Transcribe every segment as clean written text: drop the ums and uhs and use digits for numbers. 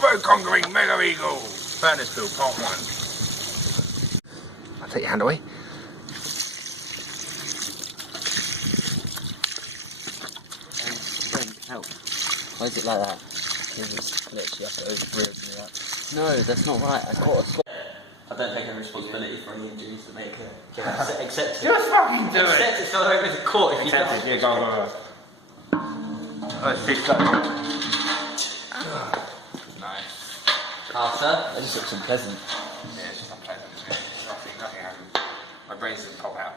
Turbo-conquering Mega Eagle. Furnace build, part 1. I'll take your hand away. Help. Why is it like that? Because it's literally have to overbrew me up. No, that's not right. I got a swap. I don't take any responsibility for any injuries that make it. Accept it. Just fucking do it. Accept it so I don't go to court if you don't. Yeah, go. Oh, it's too slow. Nice. After, that just looks unpleasant. Yeah, it's just unpleasant. Nothing happened. My brain doesn't pop out.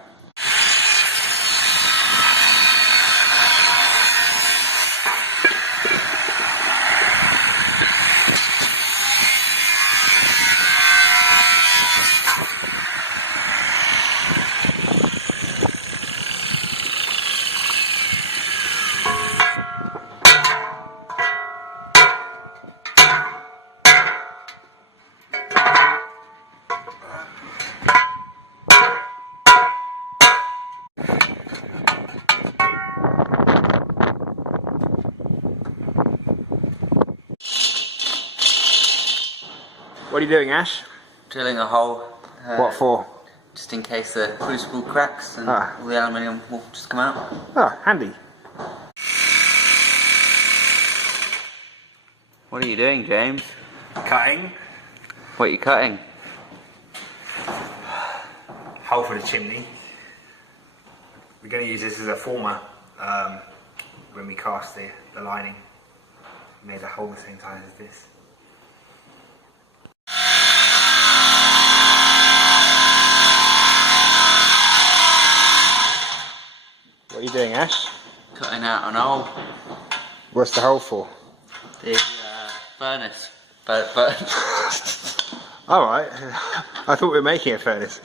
What are you doing, Ash? Drilling a hole. What for? Just in case the crucible cracks and all the aluminium will just come out. Oh, handy. What are you doing, James? Cutting. What are you cutting? Hole for the chimney. We're going to use this as a former when we cast the lining. We made a hole the same size as this. What are you doing, Ash? Cutting out an hole. What's the hole for? The furnace. But Alright, I thought we were making a furnace.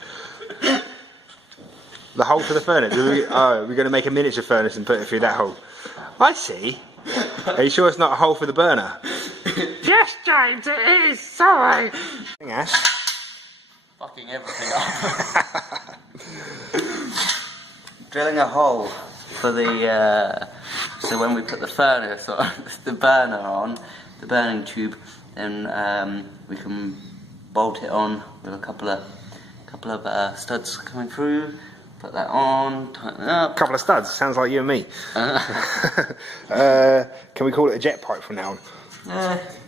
The hole for the furnace? We're going to make a miniature furnace and put it through that hole. I see. Are you sure it's not a hole for the burner? Yes, James, it is. Sorry. Ash. fucking everything up. Drilling a hole for the so when we put the furnace on, the burner on, the burning tube, then we can bolt it on with a couple of studs coming through. Put that on, tighten it up. Couple of studs. Sounds like you and me. Can we call it a jet pipe from now on?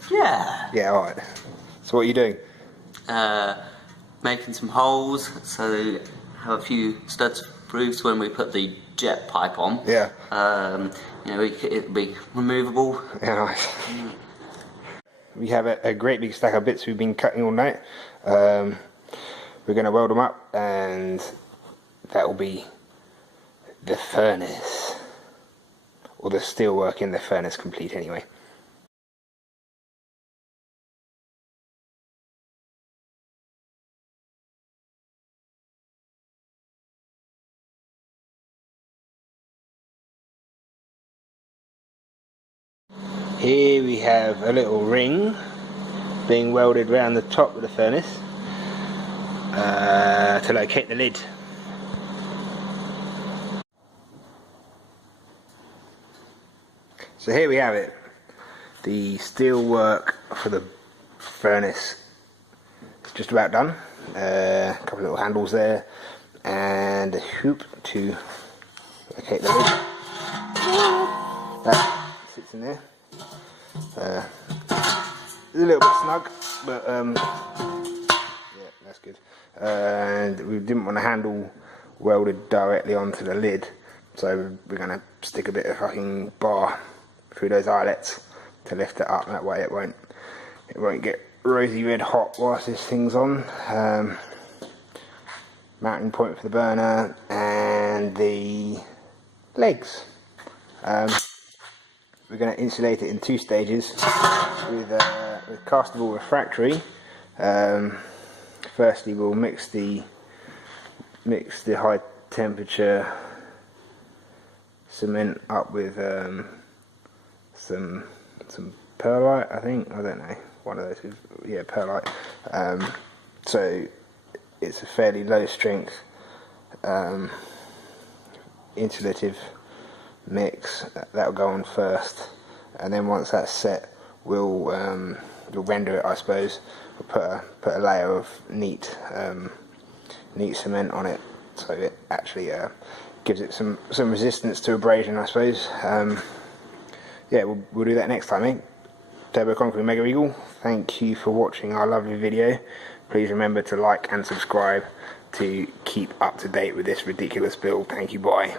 Yeah. Yeah. All right. So what are you doing? Making some holes so they have a few studs through, so when we put the jet pipe on, yeah, you know, it'll be removable. Yeah, nice. We have a great big stack of bits we've been cutting all night. We're going to weld them up, and that will be the furnace, or the steel work in the furnace complete anyway. Here we have a little ring being welded around the top of the furnace to locate the lid. So here we have it. The steel work for the furnace is just about done. A couple of little handles there and a hoop to locate the lid. That sits in there. A little bit snug, but yeah, that's good. And we didn't want a handle welded directly onto the lid, so we're going to stick a bit of fucking bar through those eyelets to lift it up. That way it won't get rosy red hot whilst this thing's on. Mounting point for the burner and the legs. We're going to insulate it in 2 stages with castable refractory. Firstly, we'll mix the high temperature cement up with some perlite, I think. I don't know, one of those. Yeah, perlite. So it's a fairly low strength insulative mix. That'll go on first, and then once that's set, we'll you'll render it, I suppose. We'll put a layer of neat cement on it, so it actually gives it some resistance to abrasion, I suppose. Yeah, we'll do that next time, mate. Turbo Concrete Mega Eagle, thank you for watching our lovely video. Please remember to like and subscribe to keep up to date with this ridiculous build. Thank you, bye.